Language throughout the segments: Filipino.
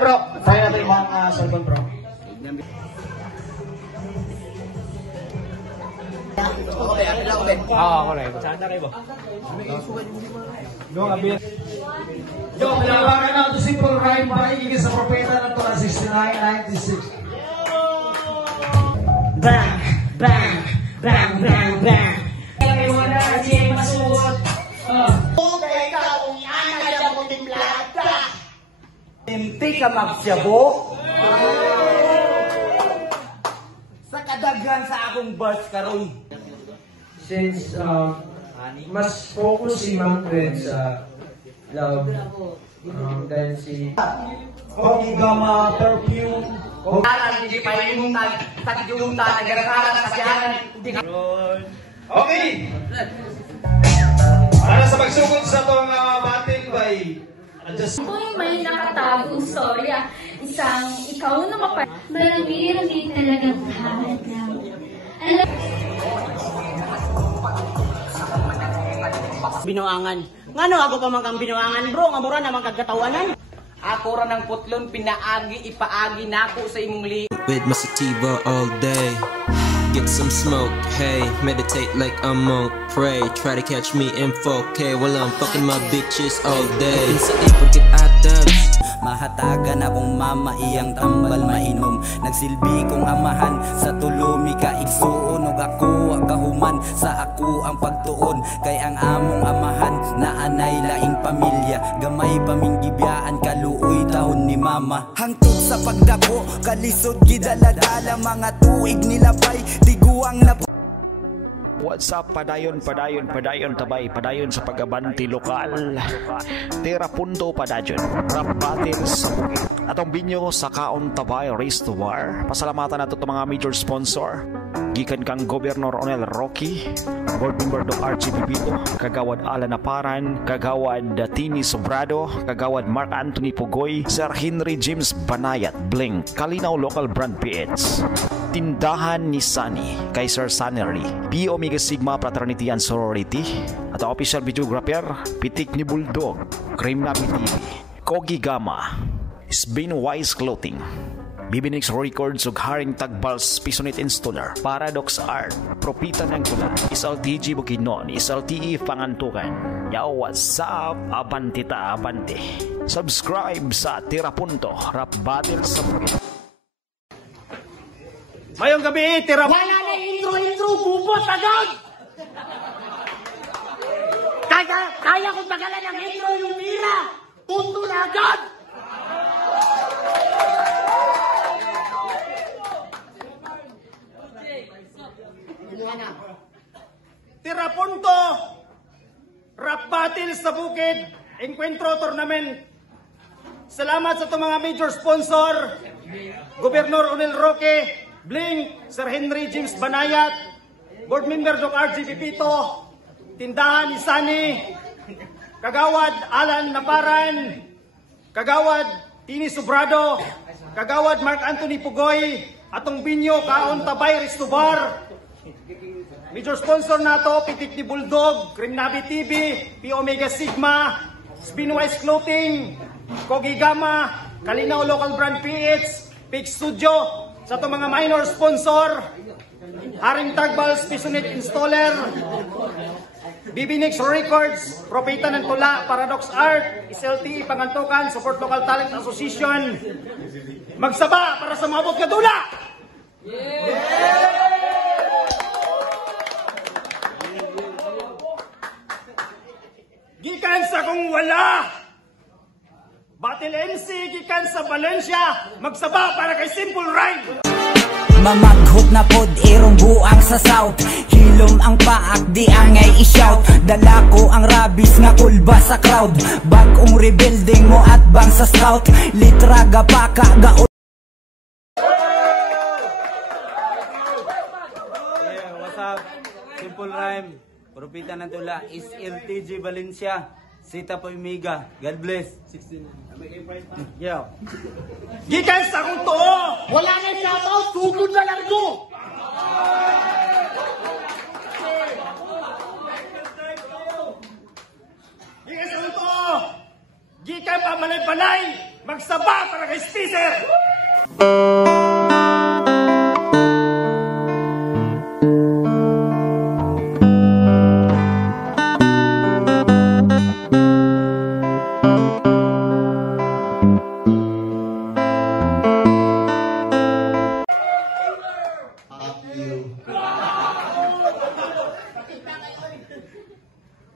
Bro, tayo natin yung mga cellphone bro. Ako rin. Saan na kayo ba? Yo, kailangan na ito simple rhyme ba? Igis sa propeta na ito na 6996. Bang, bang, bang, bang, bang. Kaya wala siya masuot. Kaya ikaw, kung ana siya mo timplata. Hindi ka magsyabo. Sa kadaghan sa akong bars karon. Since mas focus si Ma'am Fred sa love, dahil si Kogi Gama Perfume. Hindi pa yung tagyunta, nagkakaran sa siyaran. Okay! Para sa pagsugod sa itong bating by Kung may nakatagong storya, isang ikaw na mayroon din talagang halaga. Binuangan. Ngano ako pa man kang binuangan, bro? Nga mura naman kagkatawanan. Ako ra ng putlon ipaagi nako sa imong li. With my sativa all day. Get some smoke, hey, meditate like a monk, pray, try to catch me in 4K while I'm fucking my bitches all day. Sa ipagkit atabs, mahatagan akong mama iyang tambal mainom. Nagsilbi kong amahan sa tulumi ka igsuon ug ako kahuman sa ako ang pagtuon kay ang among amahan na anay laing pamilya gamay paming gibiyaan kaluoy tahon ni mama hangtod sa pagdako kalisod gidaladala mga tuig nilabay tiguang na. What's up, padayon tabay, padayon sa pagabanti lokal. Tira punto padayon, rap battle sa bukid. Atong binyo sa Kaon Tabay Race to War. Pasalamatan nato itong mga major sponsor. Gikan kang Gobernador Onel Rocky, Board Member Dr. Archie Pipito, Kagawad Alan Aparan, Kagawad Tini Sobrado, Kagawad Mark Anthony Pugoy, Sir Henry James Banayat, Bling, Kalinaw Local Brand PH. Tindahan ni Sunny, kay Sir Sunnery, Pi Omega Sigma Fraternity and Sorority, at official videographer, Pitik ni Bulldog, Cream Nabi TV, Kogi Gama, Spin Wise Clothing, Bibinix Records ug Haring Tagbals Pisonit Installer, Paradox Art, Propita ng Tula, SLTG Bukidnon, SLTE Pangantukan. Yo, what's up? Abantita, abante. Subscribe sa Tira Punto, Rap Battle sa Bukid. Mayong gabi, tira. Wala na intro, bubot agad! Kaya kong magalan ng intro yung mira! Punto na agad! Tira punto. Rap battle sa bukid. Encuentro tournament. Salamat sa itong mga major sponsor. Gobernador Onel Roque, Bling, Sir Henry James Banayat, Board Member Dr. RG Pipito, Tindahan ni Sunny, Kagawad Alan Naparan, Kagawad Tini Sobrado, Kagawad Mark Anthony Pugoy, atong binyo Kaon Tabay Race to War. Major sponsor nato, Pitik ni Bulldog, Cream Nabi TV, Pi Omega Sigma, Spinwise Clothing, Kogi Gama, Kalinaw Local Brand PH, Pig Studio. Sa itong mga minor sponsor, Haring Tagbals Pisonit Installer, Bibinix Records, Propita ng Tula, Paradox Art, SLTE Pangantukan, Support Local Talent Association. Magsaba para sa maabot ka tula! Gikan sa kung wala! Battle MC, gikan sa Valencia, magsaba para kay Simple Rhyme! Mamaghok na pod irong buang sa south. Hilom ang paak di angay i-shout. Dala ko ang rabis nga kulba sa crowd. Bagong rebuilding mo at bang sa scout. Litra gapaka ga. Yeah, what's up? Simple Rhyme, Propita ng Tula, is LTG Valencia, Sita po Omega. God bless. 16. Yeah. Gikan sa kung to! Wala na shoutout, sugod na lang ko! Gikan sa kung to! Gikan ka pa malay-balay, magsaba para kay Spicer!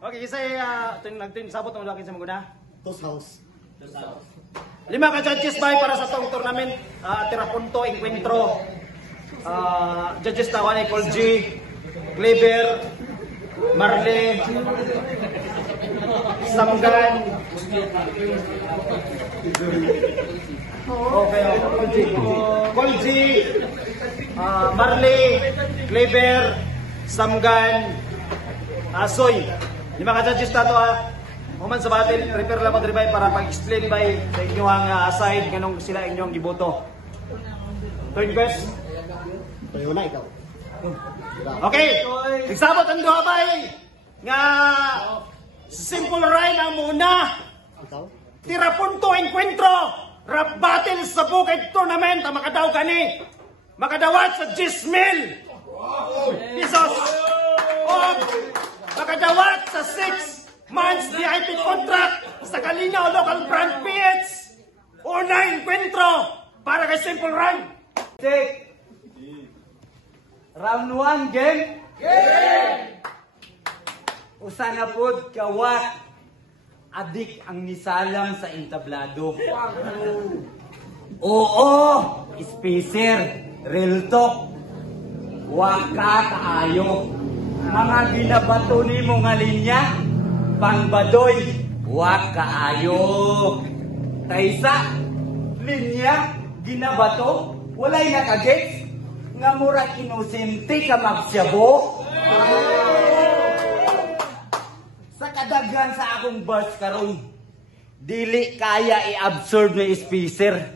Okay, isa sabot ang laki sa mga Dos house. 5 ka judges ba para sa tong tournament? Tira punto, encuentro. Judges tawa ni Col G, Clever, Marley, Samgan. Okay, Col G, Marley, Clever, Samgan, Asoy. 5 ka judges na to Human sa battle, repair lang mag-revive para pag-explain ba sa inyong aside ganong sila inyong giboto. Turn quest. Tayo na ikaw. Okay, nagsabot ang duha bay nga simple rhyme ang muna. Tira punto encuentro. Rap battle sa Bukid Tournament ang makadaw gani. Makadawat sa 10,000 pesos. O makadawat sa 6 months VIP contract sa Kalinaw Local Brand PH. Una encuentro para kay Simple Rhyme. Take. Round 1, game? Game! Usa na pod kawat. Adik ang nisalang sa entablado. Oo! Spacer. Real talk. Waka kaayo. Mga ginabato ni mo nga linya. Pangbadoy, wag kaayo. Kaysa, linya, ginabato, walay nakagets, nga mura inosente ka magsyabo. Sa kadaghan sa akong bus karon, dili kaya i-absorb ni Spacer.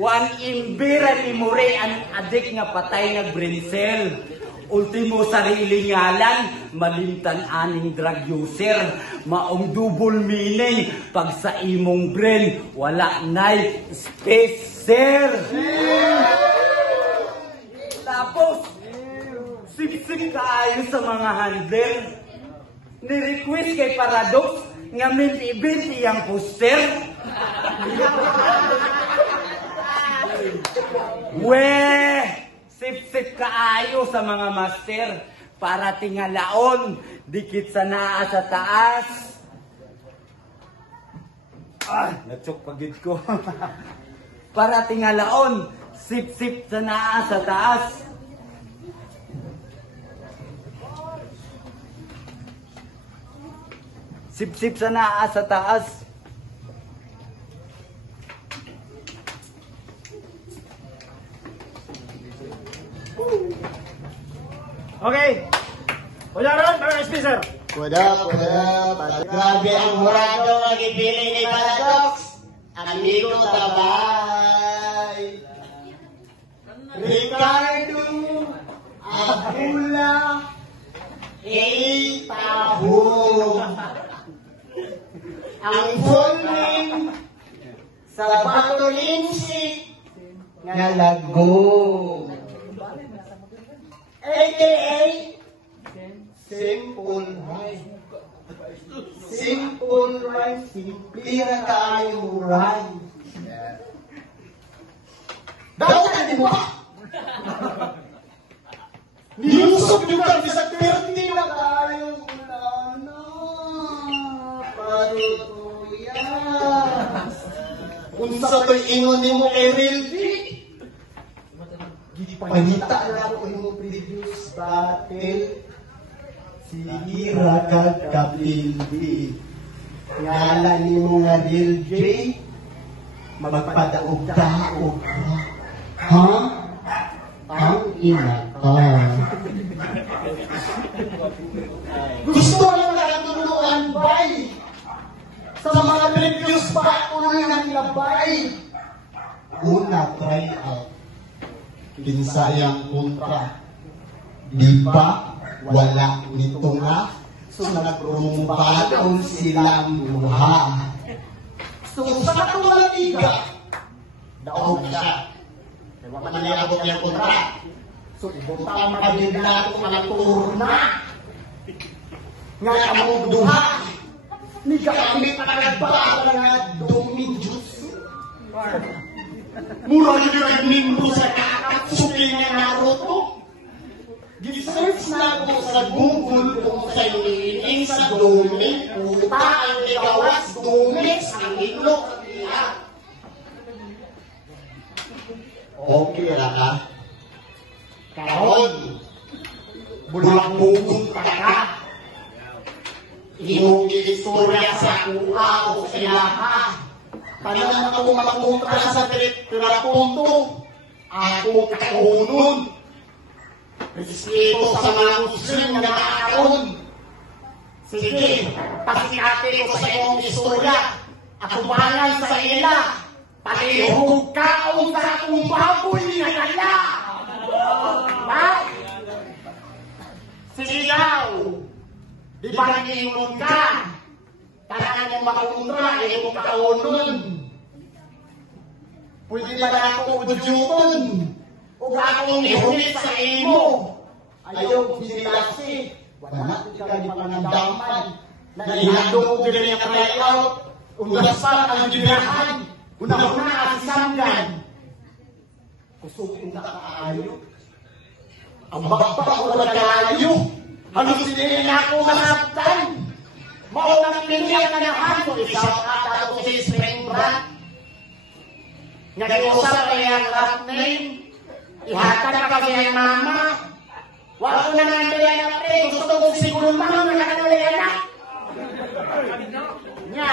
One imbira ni Mure ang adik nga patay nga brain cell. Ultimo sarili ngalan, malimtan aning drug user, maong double meaning, pag sa imong brain, wala na'y Spacer. Tapos, sip-sip kaayo sa mga handler, ni-request kay Paradox, nga minti-binti ang poster. Weh! Sip-sip kaayo sa mga master para tingalaon, dikit sa naa sa taas. Natsok pagid ko. Para tingalaon, sip-sip sa naa sa taas. Sip-sip sa naa sa taas. Okay. Udaron para kay Spacer. Wala. Grabe ang hurado ang ipili ni Paradox. Amigo tabay. Ricardo Abula Taho. Ang full name sa Batulinsi nga Lago. AKA Simple Rhyme. Simple Rhyme. Simplira kayo rhyme. Daw ka di ba? Nilusog yung kami sa 30 na kayo ulana. Parutuya. Unsa to'y ingon ni mo kay Rilvi? Panita lang ko yung previous battle. Sigira kag kapildi. Ngalan ni mo nga Real J. Magpadaog-daog. Ha? Ang ina ka. Gusto lang nakatuluan, bay. Sa mga previous battle ng labay. Una, try out. Pinsayang kontra. Di ba? Wala nito nga. So nagrumbadon silang luha. So sa katulad tiga, daog na siya. Kaya wala na niabot niya kontra. So ibutang mabigla ko ang turna. Nga kamong duha, ni kami panagbara nga Domingos. Mura yun ang nimbo sa kakatsuki nga Naruto. Gisearch na ako sa Google kung sa iniining sa Doming, puta ang igawas Doming ang itlog niya. Okay na ka? Karon, bulang-bugung ka ka. Imong istorya sa kuha o sa ilaha. Tanan ako makuntra sa tirapunto. Ako kakaunon. Respeto sa mga Muslim na nakakaon. Sige, pasikate ko sa iyong istorya. Ako bangan sa ila. Palihog kaon sa akong baboy na kaya. Ha? Sige daw. Di ba nag-iingon ka? Tanan yung makuntra, iyong kakaunon. Pwede ba na ako udyuton? O akong ihumit sa imo. Ayaw binilasi. Wala ka di pangandaman. Na ihadong ko din yung tryout. Ungaspan ang juniorhan. Una-una asisanggan. Kusukong na kaayo. Ang baba ko na kaayo. Halos hindi na ako manaptan. Maunang pinyak na nahan ko. Isaw ka ako si Spring Brat. Nag-iusap na yung last name. Ihatan na kami ang mama. Wala ko na nandiyan na pre. Gusto ko siguro mama na nandiyan na. Nya.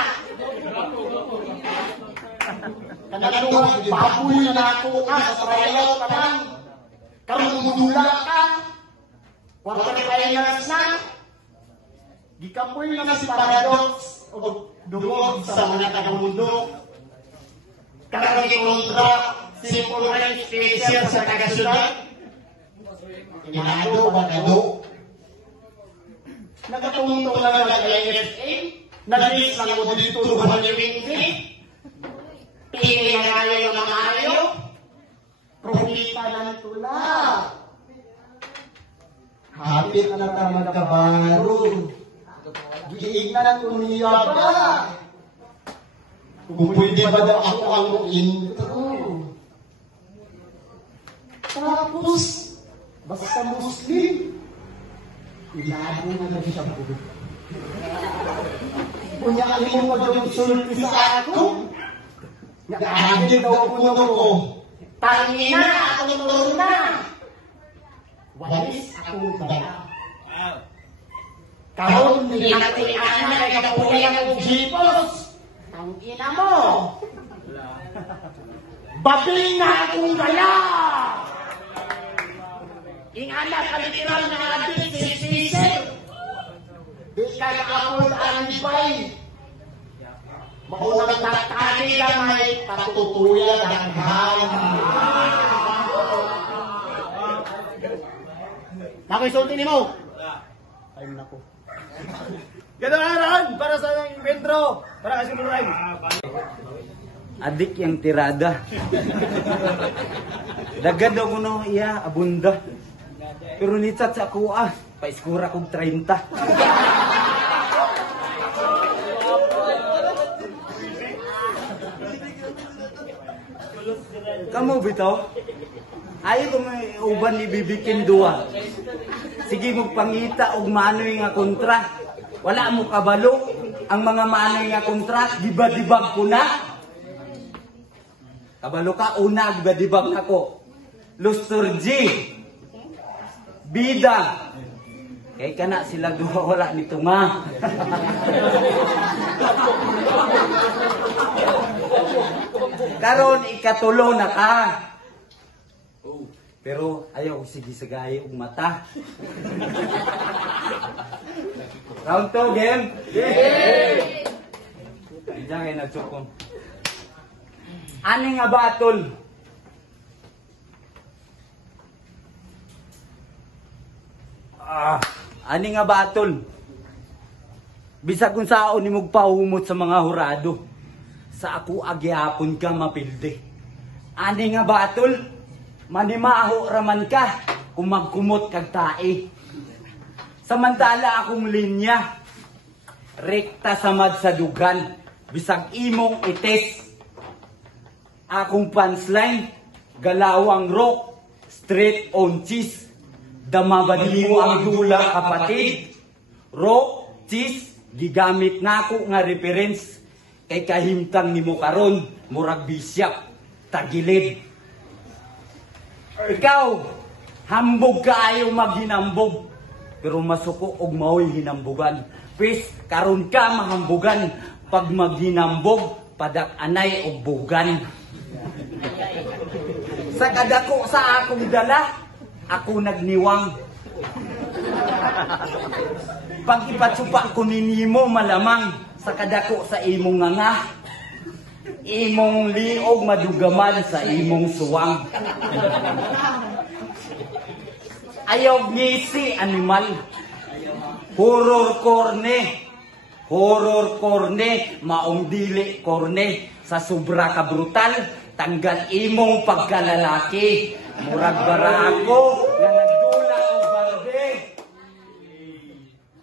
Kanagawa, baboy na ako ka sa tryout ka lang. Karumudula ka. Wala ka finals na. Gikapoy na si Paradox o dugog sa mga taga-mundo. Karami kontra. Simple rin special sa taga-syudad. Inado, bagado. Nagatungtong lang nag-LFA. Nag-list lang mo dito luhan ni Winky. Pili na nga yung mga ayo. Propita ng tula. Hapit na natin magkabaro. Giignan ko niya ba? Kung pwede ba daw ako ang intro? Tapos, basta Muslim, ilago na lang siya po. Kunya alim mo yung sulti sa ako. Nakahagin daw ko nyo ko. Tangina, akong turna. Walis akong dala. Kahon, hindi natin anak ay kapulihan ng jipos. Tangina mo. Babi na akong dala. Ingana ka literal na adik si Spisir. Di ka nakapul ang libay. Maunang tatali ka may patutuya ng hangin. Nakoy sulti ni mo? Ay nako. Ganun na ron para sa inventro. Para kasi mo rin. Adik yung tirada. Dagad ako no iya, abunda. Pero nitsat sa ako paiskura kong 30. Kamu bitaw? Ayaw ko may uban ibibikin duwa. Sige magpangita og manoy nga kontra. Wala mo kabalo ang mga manoy nga kontra, dibag-dibag ko na. Kabalo ka una dibag nako. Lustor G. Bida. Kay kana sila duha wala nito nga. Karon ikatulo na ka. Pero ayaw sige sagay og mata. Round 2 game. Yay! Diyan kay nagsukon. Ani nga batol? Ani nga batol? Bisag kung saon nimog pahumot sa mga hurado. sa ako agyapon ka mapilde. Ani nga batol, manimaho raman ka kung magkumot kag tae. Samantala akong linya, rekta samad sa dugan, bisag imong ites. Akong punchline, galawang rock, straight on cheese. Damabadi mo ang dula kapatid. Rock, cheese, gigamit nako nga reference. Kay kahimtang nimo karon, murag bisyap, tagilid. Ikaw, hambog kaayo maghinambog. Pero masuko og mao'y hinambugan. Pis, karon ka mahambugan. Pag maghinambog, padak-anay og bugan. Sa kadako sa akong dala, ako nagniwang. Pag ipatsupa ko ninimo malamang, sa kadako sa imong nga, imong liog madugaman sa imong suwang. Ayaw ngisi animal. Horror korne, maong dili korne. Sa sobra ka brutal, tanggal imong pagkalalaki. Murag bara ako na nagdula o balde.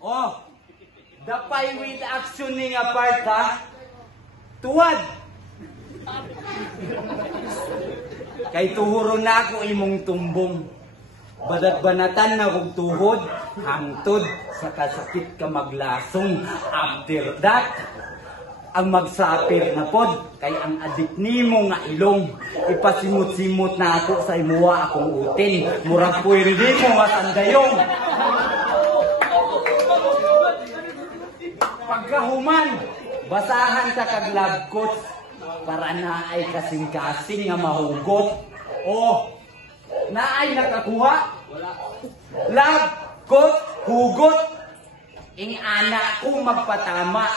Oh, dapay with action ni nga part ha. Tuwad. Kay tuhuro na ako imong tumbong. Badat-banatan na kong tuhod, hangtod, sa kasakit ka maglasong. After that, ang magsapir na pod, kay ang adik nimo nga ilong. Ipasimot-simot na ako sa imuwa akong utin. Murag pwede mo nga sandayong. Pagkahuman, basahan ka kag love coats, para na ay kasing-kasing nga mahugot. Oh, naay nakakuha? Love, kot, hugot. Ing anak ko magpatama.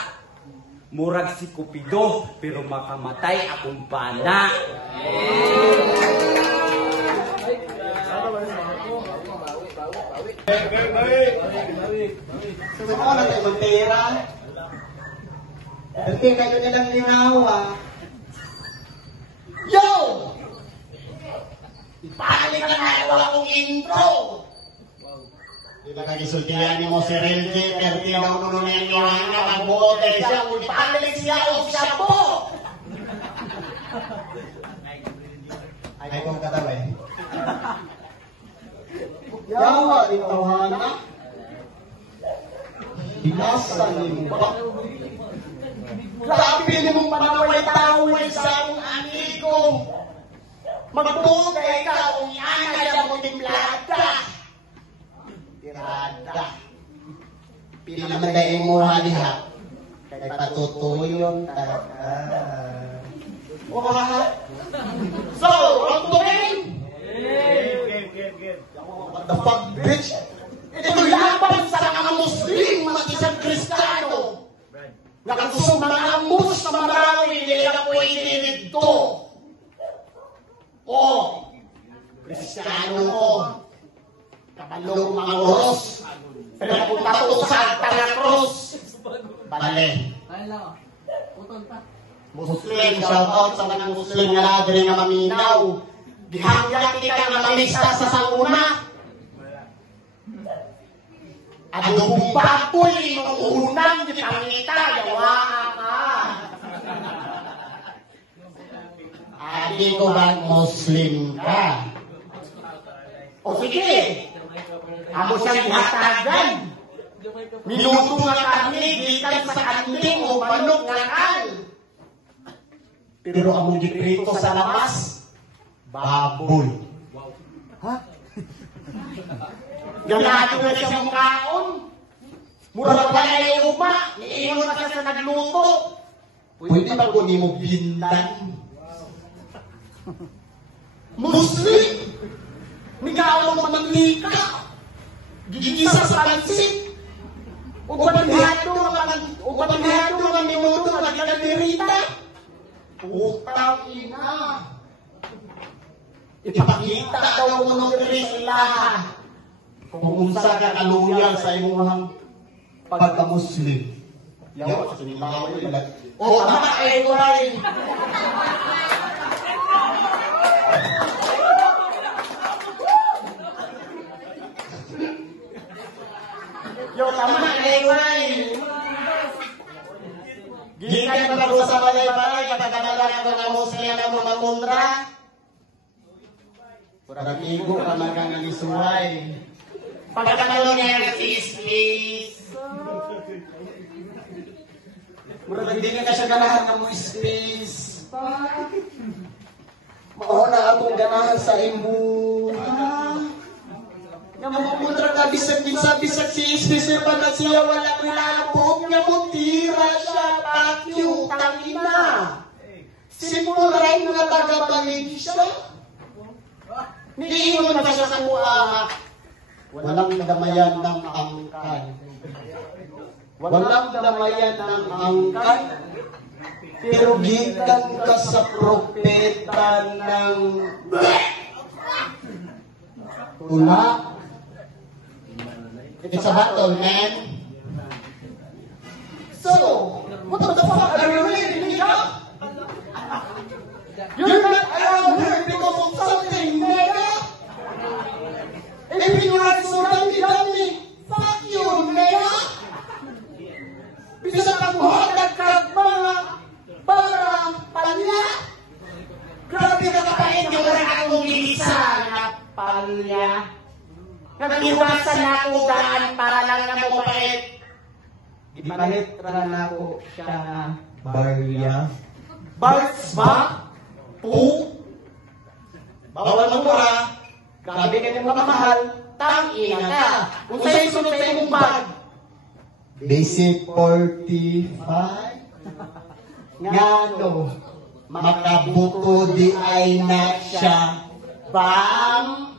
Murag si Cupido, pero makamatay akong pana. Ano na tayo magpera? Hindi kayo nilang linawa. Yo! Ipalik ka na wala akong intro! Di ba kagisultihan ni mo si Renji, perti daw nununin nyo nga, magbuote siya, ipalik siya o siya po! Ay kong katawin. Yawa, di tawana. Binasan ni mo ba? Grabe ni mong panaway-taway sa akong amigo. Magbukay ka kung ana siya mo timplada. Tirada. Pinamandayin mo haliha. Kay patutuyon talaga. Wah! So, ang tuwing! What the fuck, bitch? Ito'y laban sa mga Muslim, mga isang Kristiyano. Nakakusong mga mus na marami nila pwede nito. O, Kristiyano ko, kabalong mga oros, pero kung tatusag tanga cross, bale. Muslim, shout out sa mga Muslim nga ladri nga maminaw. Gihanggang ka nga mamista sa sanguna. Adong baboy, mga unang di pangita, gawa ka. Adi ko ba Muslim ka? O sige, amo siyang hatagan. Minuto nga karni, gikan sa kanding o manok nga kal. Pero among dikrito sa lamas, baboy. Ha? Ganado na siya mukhaon. Mura pa na yung uma. Iiwan pa siya sa nagluto. Pwede ba ko ni mo bindan? Muslim! Migawang mamangika. Gigisa sa pansit. Upatinhado nga minuto nga ginadirita. Putang ina. Ipakita daw mo ng Kristla. Kung unsa ka kaluyang sa imong pagka-Muslim. Yawa sa sinibawa yun. O, tama ay kulay. Yo, tama ay kulay. Gikan bago sa balay-balay, pagkakamalan ko na mo siya na mo magkontra. Purang igo ka magang isuway. Pagkakamalan niya na space. Murag hindi nga siya ganahan na mo space. Mauna akong ganahan sa imbu. Nga mamumuntra ka bisag si space pa na siya wala kulabog. Nga mo tira siya pakyo tangina. Simuray mo na tagabangin siya. Niingon pa siya sa kuha. Walang damayan ng angkan. Walang damayan ng angkan. Pero gikan ka sa propeta ng tula. It's a battle, man. So, what the fuck are you reading, nigga? You're not around here because of something, nigga. If you are so dummy, fuck you, nigga. Bisa kabuhatag ka para palya. Grabe ka kapait yung orang akong gisa na palya. Nag-iwasan na ako daan para lang na mo pait. Ipalit na ako siya na barya. Barts ba? Po? Bawal mo ha? Grabe ka niyang mamahal. Tang-ina ka. Kung sa'yo sunod sa imong bag. Basic 45? Ngano? Makabuto di ay na siya. Bam!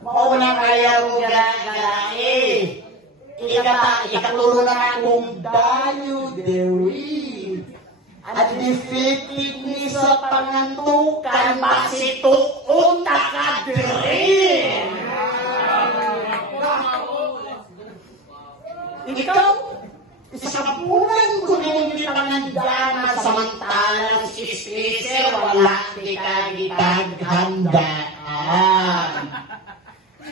Mauna kaya mo gara-gara eh. Ikaturo na akong dayo, Dewi. At defeated ni sa pangantukan, masituon na ka din. Ikaw, isapunan ko nung ipangandanan samantalang si Spencer wala di ka gitaghandaan.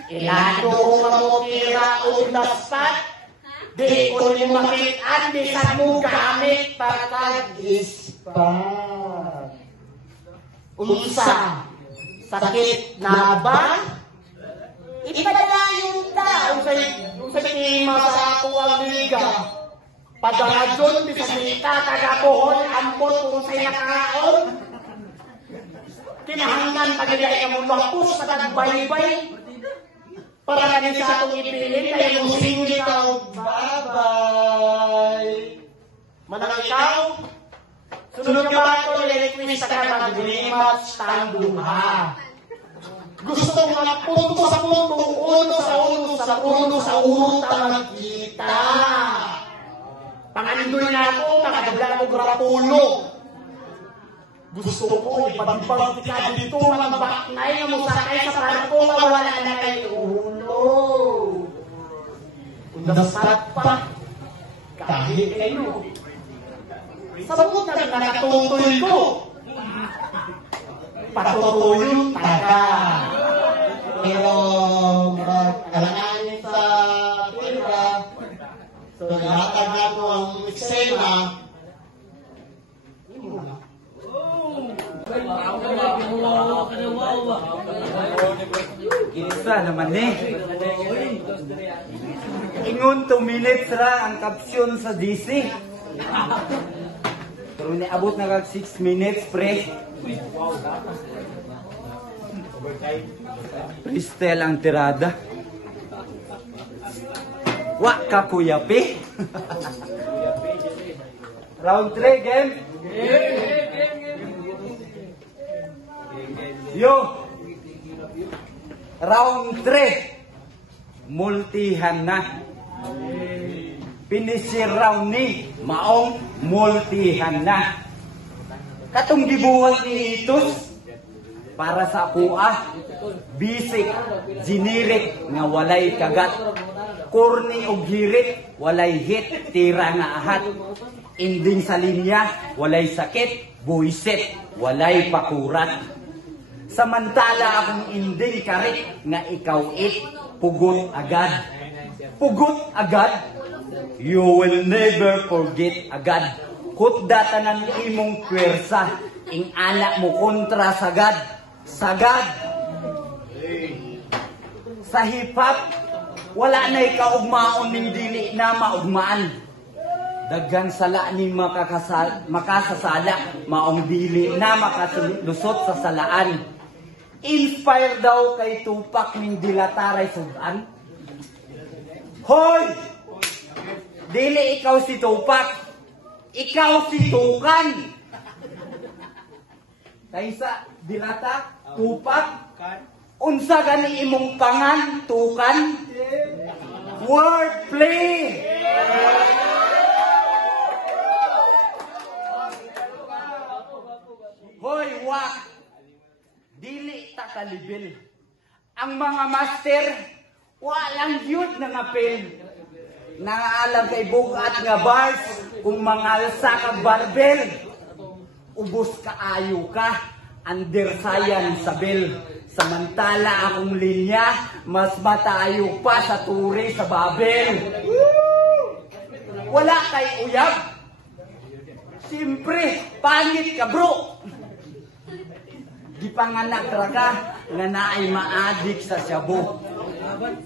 Ilado ko mamutira on the spot. Di ko ni makitaan, di sa mo gamit pagkag-ispat. Unsa? Sakit na ba? Ipadalayon ta. Unsa tima sa ako ang liga. Padaladyon, bisanita, tagapuhon, ampot, kung sa'y nakakaon. Kinahanglan, pagigay ka mo lapos, patagbaybay. Para kanin sa atong ipilin, kaya yung single ka, bye-bye. Manang ikaw, sunod ka ba ito, lirequest ka mag-rematch, tandong ha. Gusto mo na punto sa punto, uno sa uno sa uno sa uno, magkita. Pangandoy na ako, makadabla mo grapulo. Gusto ko, ipagpag ka dito, magbaknay, musakay sa parko, mawala na kayo ulo. Undapat pa, kahit kayo. Sabot na nakatutoy ko. Patutuyo, taga. Pero, mag-alanganin sa pira, so, ihatag na ko ang eksena. Kinsa naman eh. Ingon 2 minutes ra ang caption sa DC. Pero niabot na kag 6 minutes, pre. Freestyle ang tirada. Wa ka kuya pe. Round 3 game. Yo. Round 3. Multihan na. Finisher round ni maong multihan na. Katong gibuhat ni Itos para sa kuha basic generic nga walay kagat. Korni og hirit, walay hit, tira nga ahat. Ending sa linya, walay sakit, buisit, walay pakurat. Samantala akong ending karit, nga ikaw it, pugot agad. Pugot agad? You will never forget agad. Kutdata ng imong pwersa, ing anak mo kontra sagad. Sagad. Sa hip-hop, wala na ikaugmaon ning dili na maugmaan. Daghan sala ni makasasala, maong dili na makalusot sa salaan. Inspire daw kay Tupac ning dilataray sudan. Hoy! Dili ikaw si Tupac, ikaw si Tukan. Kaysa dilata, Tupac, unsa gani imong pangan, Tukan? Wordplay! Hoy, wak! Dili ta kalibil. Ang mga master, walang yun na ngapil. Nangaalam kay bugat nga bars, kung mangalsa kag barbel. Ubos kaayo ka, undersayan sa bel. Samantala akong linya, mas matayo pa sa turi sa babel. Wala kay uyab. Siyempre, pangit ka bro. Gipanganak ra ka, nga naay maadik sa syabo.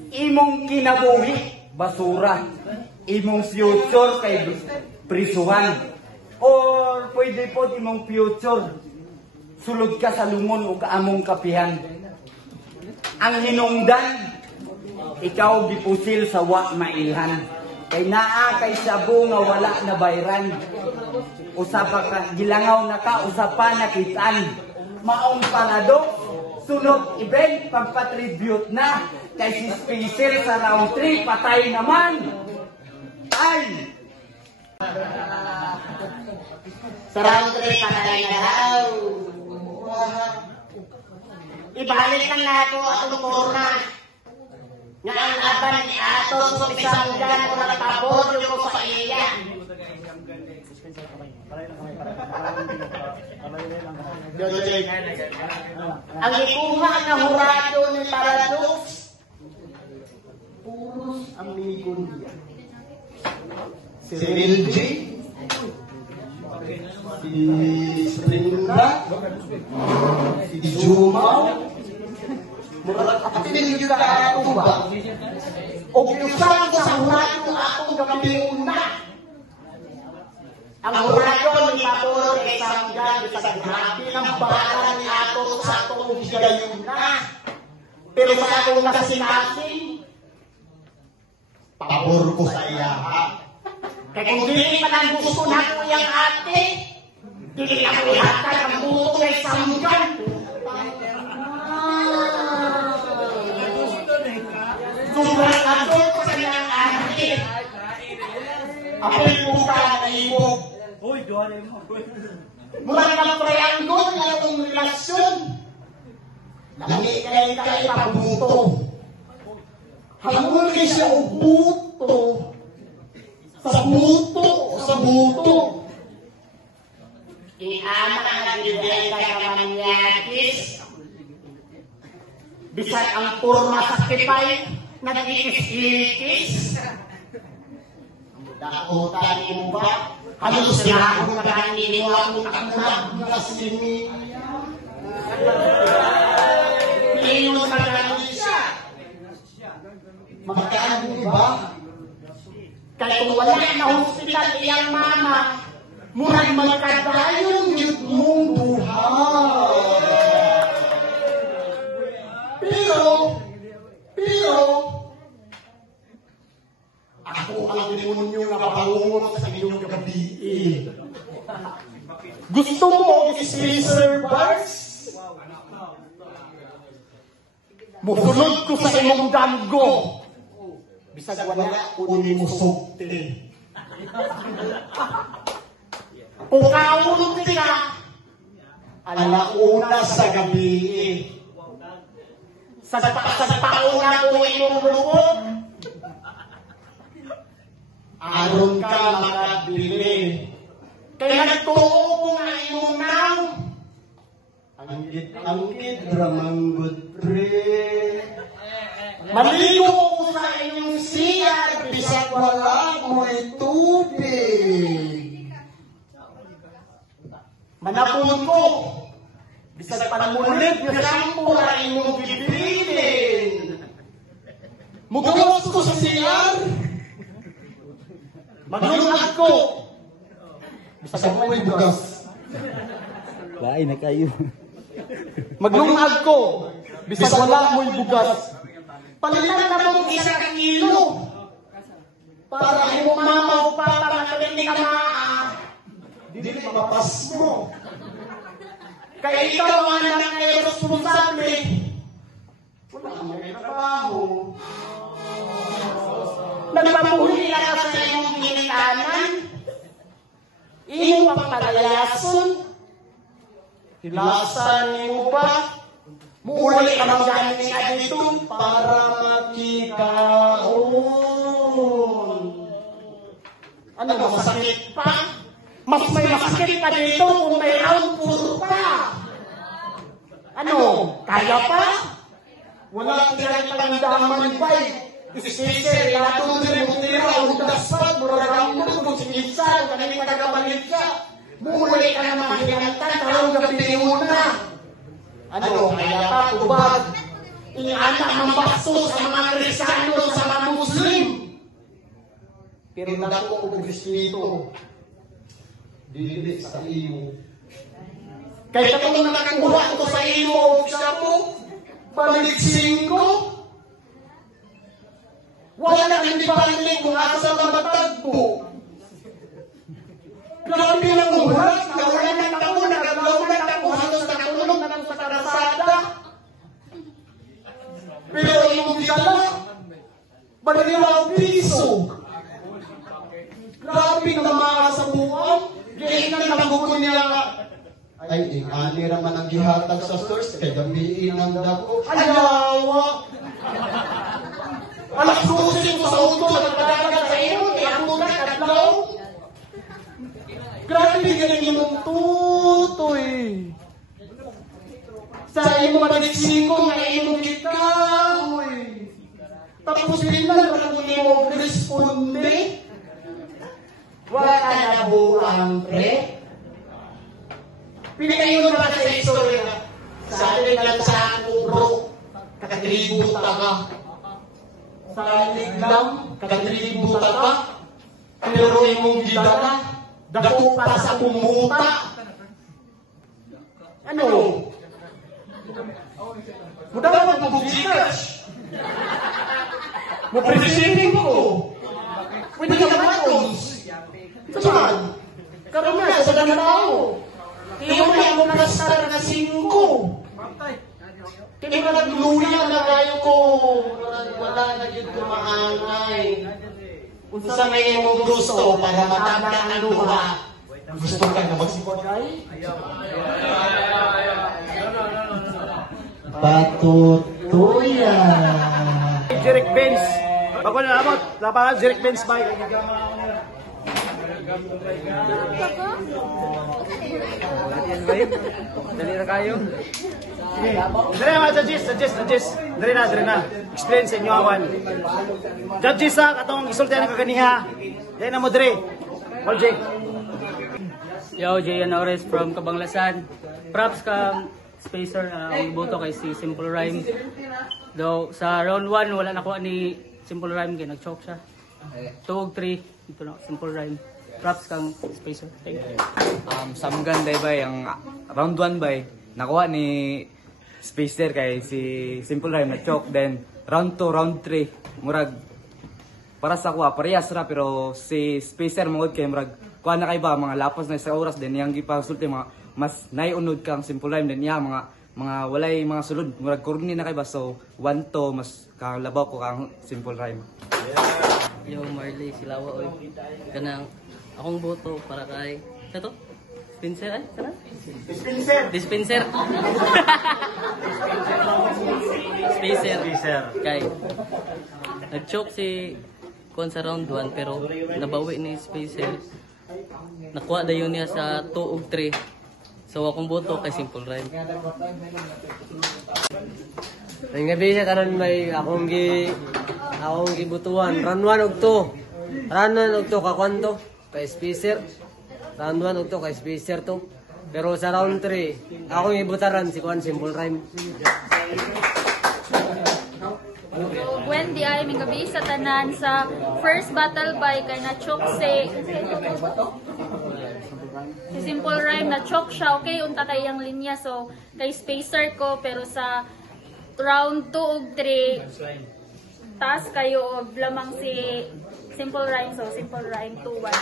Imong kinabuhi, basura. Imong future kay prisuhan. Or pwede po imong future, sulod ka sa lungon o kaamong kapihan. Ang hinungdan, ikaw gipusil sa wa mailhan. Kay naa kay syabo nga wala na bayran. Usapa ka, gilangaw na ka, usapa na kitaan. Maong paradox, sunod event, pagpatribute na. Kay si Spacer sa round 3, patay naman. Ay! Sa round 3, patay na daw. Ibalik lang nato atong korna. Nga ang laban ni ato sa pisanggan o nakapabor yung ko sa iya. Ang ikuha na hurado ni Paradox, puros amigo niya. Si Rilj, si Springla, si Jumaw, murag kapatid yung kakao ba? O pinusahan ko sa hurado akong gamitin na. Ang hurado ni Pablo kay Sanggan sa grabe ng baran ni ato sa atong higayon na. Pero sa akong nakasinasing, pabor ko sa iya. Kaya kung dili pa lang gusto na ko yung ate, dili na ko ihatag ang buto kay Sanggan. Sobrang adol ko sa niyang ate. Apoy po ka na ibog. Mula ng triangle na yung relasyon. Lagi kayo kayo pabuto. Hangun kayo siya o buto. Sa buto o sa buto. Iama na bigay kayo kamanyakis. Bisan ang purma sa kipay, nag-iikis-ikis. Dakotan mo ba? Halos na akong naghanin mo akong taknab na sini. Piyon na gano'n siya. Magkaan mo ba? Kaya kung wala na hospital iyang mama, murag magkadayon yung mong buhay. Pero, ako ang demonyo nga pahangungot sa inyong gabi. Gusto mo og Spacer Bars? Muhulog ko sa imong damgo. Bisag wala kunin mo sugti. Kung kaunti ka, alauna sa gabi. Sa taon na po imong lupot, aron ka makabili. Kaya nagtuo ko nga imong nang anggit ramanggod pre. Maligo ko sa inyong siyar, bisag wala mo'y tubig. Manapon ko, bisag panamulit, shampoo na inyong gibilin. Mugawas ko sa siyar, maglungag ko, bisag mo'y bugas. Lain na kayo. Maglungag ko, bisag wala mo'y bugas. Palitan na mong isa ka kilo para mo mamaw pa pangalit ni kamaa. Dili mapas mo. Kaya ikaw ang anak ay responsable. Wala kang may trabaho. Nagpamuhuli ka sa iyong kinikanan. Iyong pangkalayason. Hilasan mo ba? Muli ka ng ganin nga dito para makikaon. Ano, masakit pa? Mas may masakit pa dito kung may round four pa. Ano, kaya pa? Wala kang palandaman pa eh. Isisir, ilato din mo tira, udaspat, muragang mo kung sinisa, kung kanina tagabalit ka. Muli ka na mahilantan, karong gabi una. Ano, kaya pa, ubag, inianak ng bakso sa mga Kristiyano, sa mga Muslim. Pero dako o Kristito, dili sa iyo. Kaya kung nakakuha ko sa iyo, o siya po, baliksing ko. Wala nang hindi balik kung asa na matagpo. Grabe ng ulat, nawalan ng tao, nagawulat ako, halos nakatulog na lang sa karasada. Pero yung gala, baliliwa piso. Grabe ng mga sabuan, gain na nabukon niya. Ay, ani raman ang gihatag sa stores, kay gabiin ang dako. Ayawa! Alas 12 ko sa auto, nagpadagan sa iyo, kaya ako na katlaw. Grabe galing yung tutoy. Sa imo maliksiko nga imong gikahoy. Tapos bilang ang mo responde. Wala na buang pre. Pinikayon na sa istorya. Sabi lang sa ako bro, kakalibuta ka. Salig lang, kakalibuta ka. Pero imong gidala, dako pa sa kumuta. Ano? Mudaman mo Gcash. Mapresipin ko. Pwede ka matons. Saan? Karoon na, sa danao. Tiyo na yung nakastar na 5. Kaya nagluya na kayo ko. Wala na yun kumaangay. Kung sa ngayon mo gusto para matabla ang luha. Gusto ka na magsipagay? Patutuya. Jeric Benz. Bago na namot, lapangan Jeric Benz bike. Dali na kayo. Dali na, judges. Dali na. Explain sa inyo awan. Judges ha, katong isulti ng kaganiha. Dali na mo dali. OJ. Yo, Jay Anores from Kabanglasan. Props ka spacer ang boto kay si Simple Rhyme. Though sa round 1 wala nakuha ni Simple Rhyme kay nag-choke siya. 2 3 ito na Simple Rhyme. Props kang spacer. Thank you. Samgan day bay ang round 1 bay nakuha ni spacer kay si Simple Rhyme na choke, then round 2 round 3 murag para sa kuha parehas ra pero si spacer mangod kay murag kuha na kay ba mga lapas na sa oras din yang gipasulti mga mas naiunod kang Simple Rhyme din niya mga walay mga sulod murag kurni na kay ba so 1-2 mas kalabaw ko kang Simple Rhyme. Yo, Marley Silawa oy. Kanang akong boto para kay ito Dispenser ay sana? Dispenser. Spacer. Kay nag-choke si kuan sa round 1 pero nabawi ni Spacer. Nakuha dayon niya sa 2 ug 3. So akong boto kay Simple Rhyme. Ang gabi sa tanan may akong gibutuan. Round 1 ug 2. Round 1 ug 2 ka kwanto kay Spacer. Round 1 ug 2 kay Spacer to. Pero sa round 3, akong ibutaran si Kwan Simple Rhyme. Wendy ay may gabi sa tanan sa first battle by kay na-choke si Simple Rhyme, na-choke siya. Okay, unta kay ang linya. So, kay Spacer ko. Pero sa round 2 ug 3, taas kayo og lamang si Simple Rhyme. So, Simple Rhyme 2-1.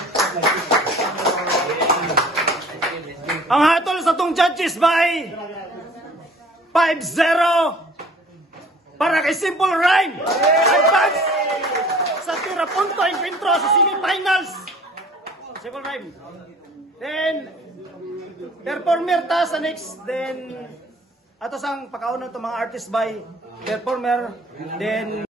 Ang hatol sa tong judges by 5-0 para kay Simple Rhyme. Advance sa tira punto encuentro sa semifinals. Simple Rhyme. Then performer ta sa next. Then ato sang pakauna to mga artist by performer. Then